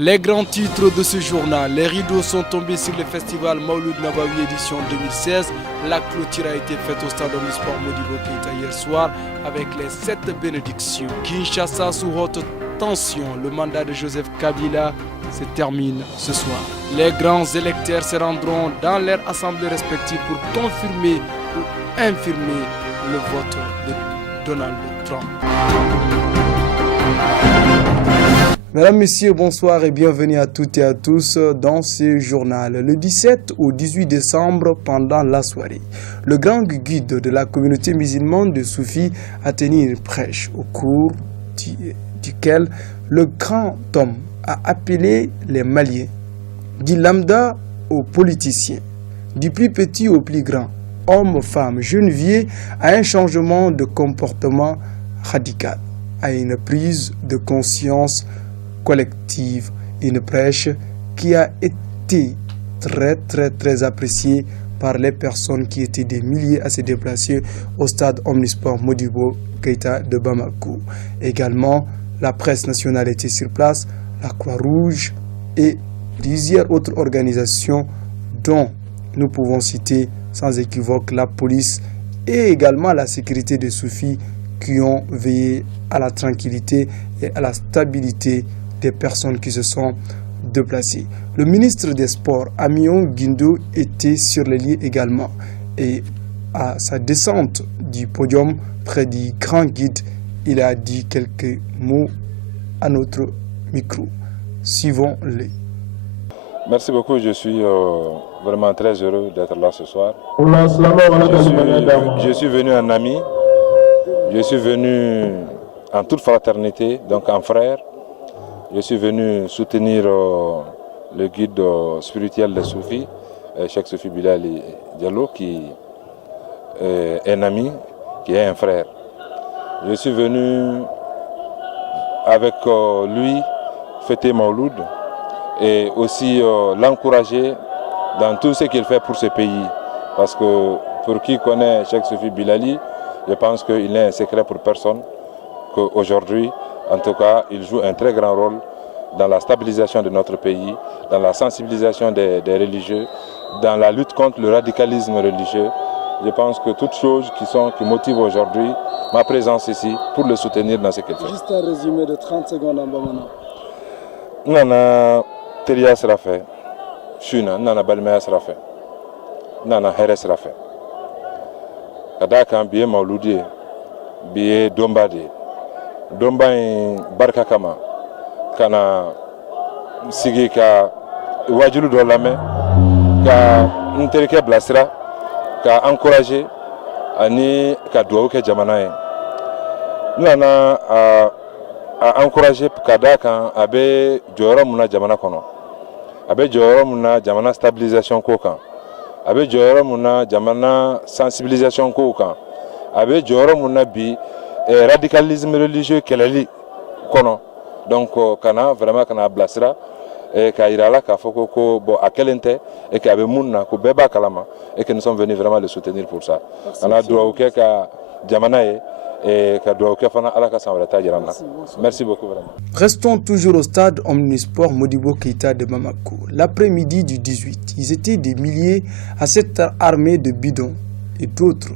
Les grands titres de ce journal. Les rideaux sont tombés sur le festival Maouloud Nabawi édition 2016. La clôture a été faite au stade Omnisport Modibo Keïta hier soir avec les 7 bénédictions. Kinshasa sous haute tension. Le mandat de Joseph Kabila se termine ce soir. Les grands électeurs se rendront dans leurs assemblées respectives pour confirmer ou infirmer le vote de Donald Trump. Mesdames, Messieurs, bonsoir et bienvenue à toutes et à tous dans ce journal. Le 17 au 18 décembre, pendant la soirée, le grand guide de la communauté musulmane de Soufi a tenu une prêche au cours duquel le grand homme a appelé les Maliens, du lambda aux politiciens, du plus petit au plus grand, hommes, femmes, jeunes, vieux, à un changement de comportement radical, à une prise de conscience collective, une prêche qui a été très appréciée par les personnes qui étaient des milliers à se déplacer au stade Omnisport Modibo Keïta de Bamako. Également, la presse nationale était sur place, la Croix-Rouge et plusieurs autres organisations dont nous pouvons citer sans équivoque la police et également la sécurité des Soufis qui ont veillé à la tranquillité et à la stabilité des personnes qui se sont déplacées. Le ministre des Sports, Amion Guindo, était sur les lieux également. Et à sa descente du podium près du grand guide, il a dit quelques mots à notre micro. Suivons-les. Merci beaucoup, je suis vraiment très heureux d'être là ce soir. Je suis venu en ami, je suis venu en toute fraternité, donc en frère. Je suis venu soutenir le guide spirituel des Soufis, Cheikh Soufi Bilali Diallo, qui est un ami, qui est un frère. Je suis venu avec lui fêter Maouloud et aussi l'encourager dans tout ce qu'il fait pour ce pays. Parce que pour qui connaît Cheikh Soufi Bilali, je pense qu'il n'est un secret pour personne qu'aujourd'hui, en tout cas, il joue un très grand rôle dans la stabilisation de notre pays, dans la sensibilisation des religieux, dans la lutte contre le radicalisme religieux. Je pense que toutes choses qui motivent aujourd'hui ma présence ici pour le soutenir dans ce qu'il fait. Juste un résumé de 30 secondes en Bamana. Nana Teria sera fait, Shuna, Nana Balmea sera fait, Nana Here sera fait. Kadaka biye Maouloudi, biye Dombade. Domba barka kama kana sigi ka wajulu do lamɛ ka n terikɛ bilasira ka encourager ani ka dugawu kɛ jamana ye n nana a encourager ka da kan a bɛ jɔyɔrɔ mun na jamana kɔnɔ a bɛ jɔyɔrɔ mun na jamana stabilisation ko kan a bɛ jɔyɔrɔ mun na jamana sensibilisation ko kan a bɛ jɔyɔrɔ mun na bi radicalisme religieux kɛlɛli kɔnɔ donc kana vraiment kana bilasira ka yira la k'a fɔ ko bon a kɛlen tɛ et que a bɛ mun na ko bɛɛ b'a kalama et que nous sommes venus vraiment le soutenir pour ça. On a dugawu kɛ ka jamana ye et ka dugawu kɛ fana ala ka san wɛrɛ ta jira an na. Merci beaucoup vraiment. Restons toujours au stade Omnisport Modibo Keïta de Bamako. L'après-midi du 18, ils étaient des milliers à cette armée de bidons et d'autres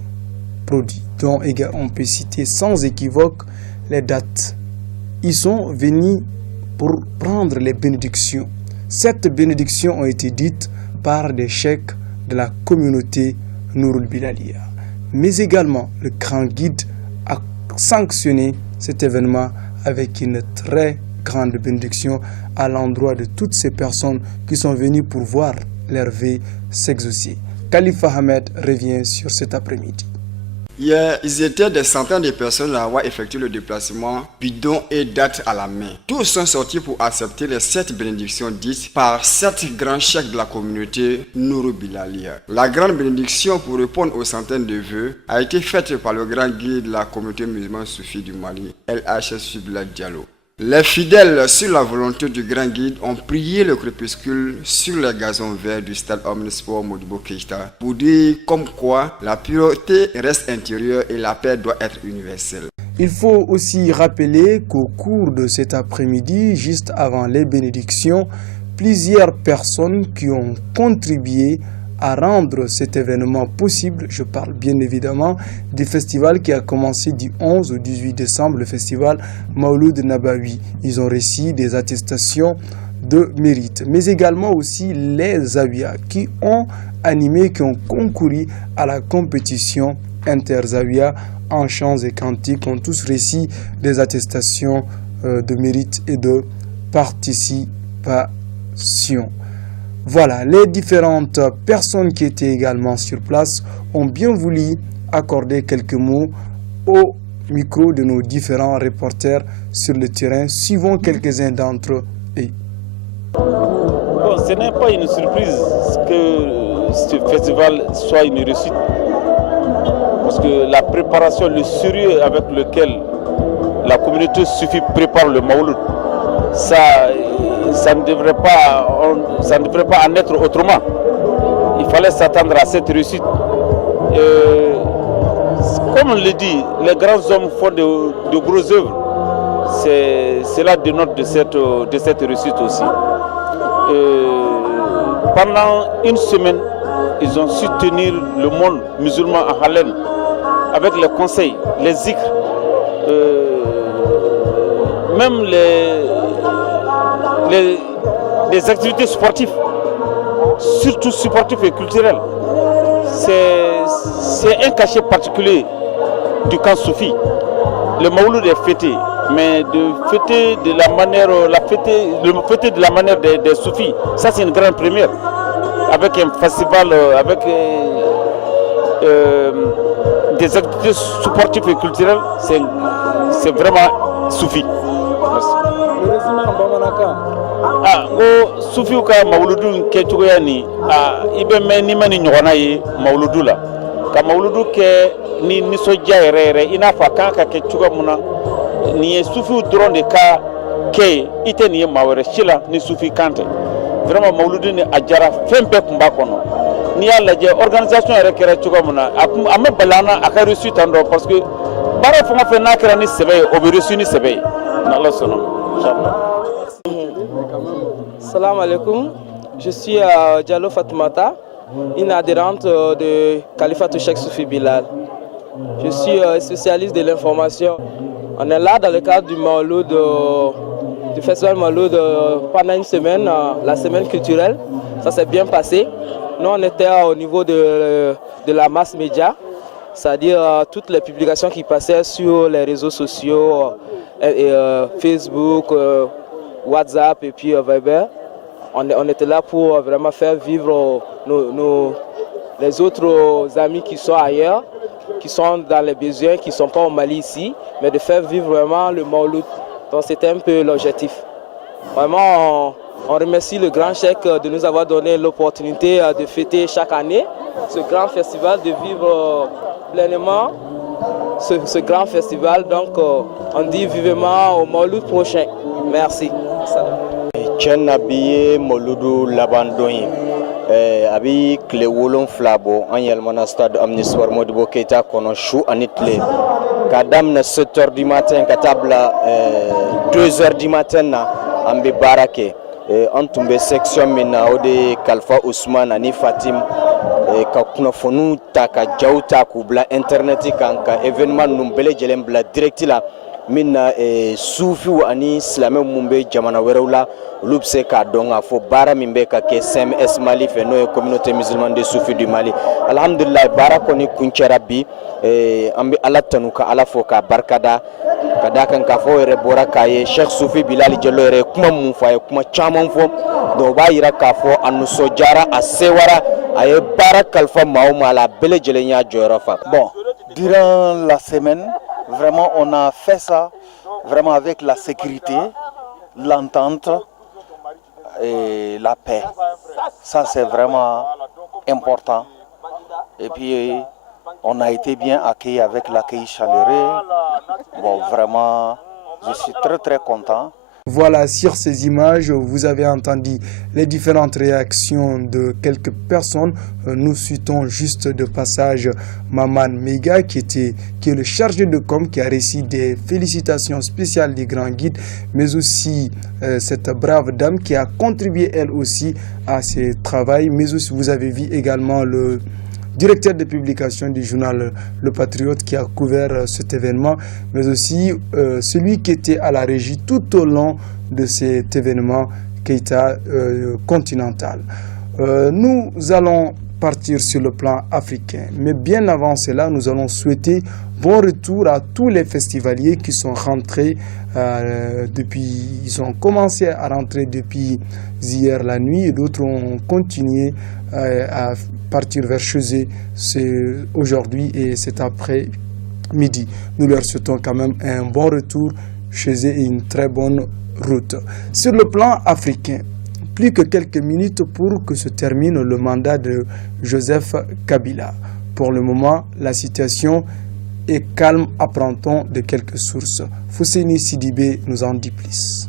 produits dont on peut citer sans équivoque les dates. Ils sont venus pour prendre les bénédictions. Cette bénédictions ont été dites par des cheikhs de la communauté Nouroul Bilalia. Mais également, le grand guide a sanctionné cet événement avec une très grande bénédiction à l'endroit de toutes ces personnes qui sont venues pour voir leur vie s'exaucer. Khalifa Ahmed revient sur cet après-midi. Hier, ils étaient des centaines de personnes à avoir effectué le déplacement, bidons et dates à la main. Tous sont sortis pour accepter les 7 bénédictions dites par 7 grands chefs de la communauté Nouroul Bilalia. La grande bénédiction pour répondre aux centaines de vœux a été faite par le grand guide de la communauté musulmane soufie du Mali, LH Subla Diallo. Les fidèles, sur la volonté du grand guide, ont prié le crépuscule sur les gazons verts du stade Omnisport Modibo Keïta pour dire comme quoi la pureté reste intérieure et la paix doit être universelle. Il faut aussi rappeler qu'au cours de cet après-midi, juste avant les bénédictions, plusieurs personnes qui ont contribué à rendre cet événement possible. Je parle bien évidemment du festival qui a commencé du 11 au 18 décembre, le festival Maouloud Nabawi. Ils ont reçu des attestations de mérite, mais également aussi les Zawiya qui ont animé, qui ont concouru à la compétition inter-Zawiya en chants et cantiques, ont tous reçu des attestations de mérite et de participation. Voilà, les différentes personnes qui étaient également sur place ont bien voulu accorder quelques mots au micro de nos différents reporters sur le terrain. Suivons quelques-uns d'entre eux. Bon, ce n'est pas une surprise que ce festival soit une réussite. Parce que la préparation, le sérieux avec lequel la communauté suffit prépare le Maouloud, ça ne devrait pas en être autrement. Il fallait s'attendre à cette réussite. Comme on le dit, les grands hommes font de grosses œuvres. Cela dénote de cette réussite aussi. Pendant une semaine, ils ont su tenir le monde musulman en haleine avec les conseils, les zikrs, même les activités sportives, surtout sportives et culturelles. C'est un cachet particulier du camp soufi. Le Maouloud est fêté, mais de fêter de la manière, fêter de la manière des soufis, ça c'est une grande première. Avec un festival, avec des activités sportives et culturelles, c'est vraiment soufi. Soufi ou ka Maouloudou kechugoya ni ibe meni mani nyona ye Maouloudou la ka Maouloudou ke ni soja yere ina fa kan ka kechuga muna ni soufi drone de ka ke ite ni mawere chila ni soufi kante vraiment Maouloudou ni ajara fembe kumba kono ni yalla je organisation yere kere chuga muna amma balana aka reçu tando parce que bara fo fa na kera ni sebe o be reçu ni sebe na Allah sono inchallah. Salam alaikum, je suis Diallo Fatoumata, une adhérente de Khalifatou Cheikh Soufi Bilal. Je suis spécialiste de l'information. On est là dans le cadre du Maouloud, du festival Maouloud pendant une semaine, la semaine culturelle. Ça s'est bien passé. Nous on était au niveau de la masse média, c'est-à-dire toutes les publications qui passaient sur les réseaux sociaux, Facebook, WhatsApp et puis Viber. On était là pour vraiment faire vivre les autres amis qui sont ailleurs, qui sont dans les besoins, qui ne sont pas au Mali ici, mais de faire vivre vraiment le Maouloud. Donc c'était un peu l'objectif. Vraiment, on remercie le Grand Cheikh de nous avoir donné l'opportunité de fêter chaque année ce grand festival, de vivre pleinement ce grand festival. Donc on dit vivement au Maouloud prochain. Merci. Tiɲɛna bi ye Maouloudou laban don ye a bɛ tile 7 bɔ an yɛlɛmana stade Amnistoire Modibo Keita kɔnɔ su ani tile k'a daminɛ 7h du matin ka taa bila 2h du matin na an bɛ baara kɛ an tun bɛ section min na o de ye Kalifa Usman ani Fatim ka kunnafoniw ta ka jaw ta k'u bila internet kan ka événement ninnu bɛɛ lajɛlen bila direct la min na sufiw ani silamɛw mun bɛ jamana wɛrɛw la olu bɛ se k'a dɔn k'a fɔ baara min bɛ ka kɛ CMS Mali fɛ n'o ye communauté musulmane des soufis du Mali. Alhamdulillah baara kɔni kuncɛra bi an bɛ Ala tanu ka Ala fɔ k'a barikada ka d'a kan k'a fɔ o yɛrɛ bɔra k'a ye Cheikh Soufi Bilal Diallo yɛrɛ ye kuma mun fɔ a ye kuma caman fɔ donc o b'a yira k'a fɔ a nisɔndiyara a sewara a ye baara kalifa maa o maa la a bɛɛ lajɛlen y'a jɔyɔrɔ fa. Bon, durant la semaine, vraiment, on a fait ça vraiment avec la sécurité, l'entente et la paix. Ça, c'est vraiment important. Et puis, on a été bien accueillis avec l'accueil chaleureux. Bon, vraiment, je suis très, très content. Voilà, sur ces images, vous avez entendu les différentes réactions de quelques personnes. Nous citons juste de passage Maman Mega, qui est le chargé de com, qui a reçu des félicitations spéciales du grand guide, mais aussi cette brave dame qui a contribué elle aussi à ce travail. Mais aussi, vous avez vu également le directeur de publication du journal Le Patriote qui a couvert cet événement, mais aussi celui qui était à la régie tout au long de cet événement, Keita Continental. Nous allons partir sur le plan africain, mais bien avant cela, nous allons souhaiter bon retour à tous les festivaliers qui sont rentrés ils ont commencé à rentrer depuis hier la nuit, et d'autres ont continué à partir vers chez eux aujourd'hui et cet après-midi. Nous leur souhaitons quand même un bon retour chez eux et une très bonne route. Sur le plan africain, plus que quelques minutes pour que se termine le mandat de Joseph Kabila. Pour le moment, la situation est calme, apprend-on de quelques sources. Fousseini Sidibé nous en dit plus.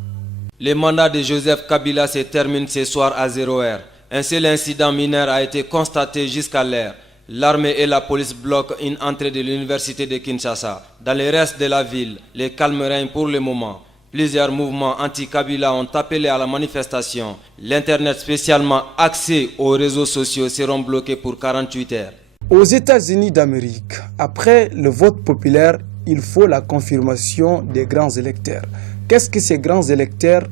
Le mandat de Joseph Kabila se termine ce soir à 0h. Un seul incident mineur a été constaté jusqu'à l'heure. L'armée et la police bloquent une entrée de l'université de Kinshasa. Dans le reste de la ville, le calme règne pour le moment. Plusieurs mouvements anti-Kabila ont appelé à la manifestation. L'Internet spécialement axé aux réseaux sociaux seront bloqués pour 48 heures. Aux États-Unis d'Amérique, après le vote populaire, il faut la confirmation des grands électeurs. Qu'est-ce que ces grands électeurs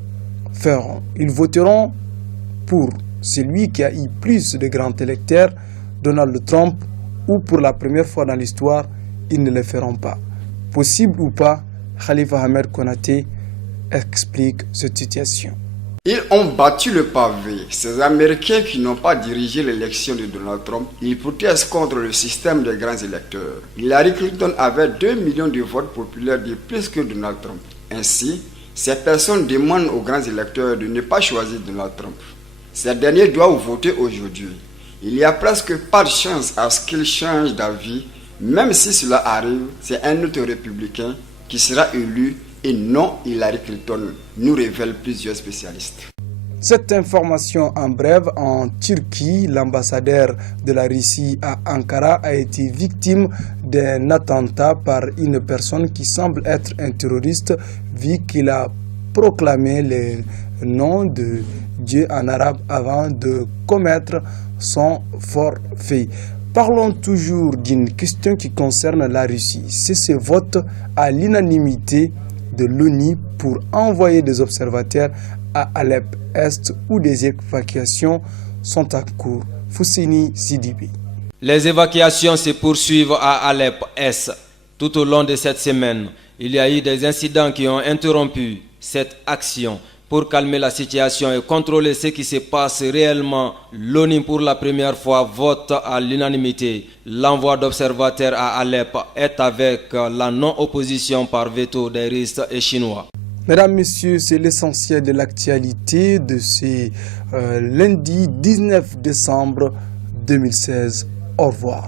feront? Ils voteront pour celui qui a eu plus de grands électeurs, Donald Trump, ou pour la première fois dans l'histoire, ils ne le feront pas. Possible ou pas, Khalifa Ahmed Konaté explique cette situation. Ils ont battu le pavé. Ces Américains qui n'ont pas dirigé l'élection de Donald Trump, ils protestent contre le système des grands électeurs. Hillary Clinton avait 2 millions de votes populaires de plus que Donald Trump. Ainsi, ces personnes demandent aux grands électeurs de ne pas choisir Donald Trump. Ces derniers doivent voter aujourd'hui. Il y a presque pas de chance à ce qu'ils changent d'avis. Même si cela arrive, c'est un autre républicain qui sera élu et non Hillary Clinton, nous révèlent plusieurs spécialistes. Cette information en bref, en Turquie, l'ambassadeur de la Russie à Ankara a été victime d'un attentat par une personne qui semble être un terroriste, vu qu'il a proclamé le nom de Dieu en arabe avant de commettre son forfait. Parlons toujours d'une question qui concerne la Russie. C'est ce vote à l'unanimité de l'ONU pour envoyer des observateurs à Alep-Est où des évacuations sont en cours. Fousseini Sidibi. Les évacuations se poursuivent à Alep-Est. Tout au long de cette semaine, il y a eu des incidents qui ont interrompu cette action. Pour calmer la situation et contrôler ce qui se passe réellement, l'ONU pour la première fois vote à l'unanimité. L'envoi d'observateurs à Alep est avec la non-opposition par veto des Russes et Chinois. Mesdames, Messieurs, c'est l'essentiel de l'actualité de ce lundi 19 décembre 2016. Au revoir.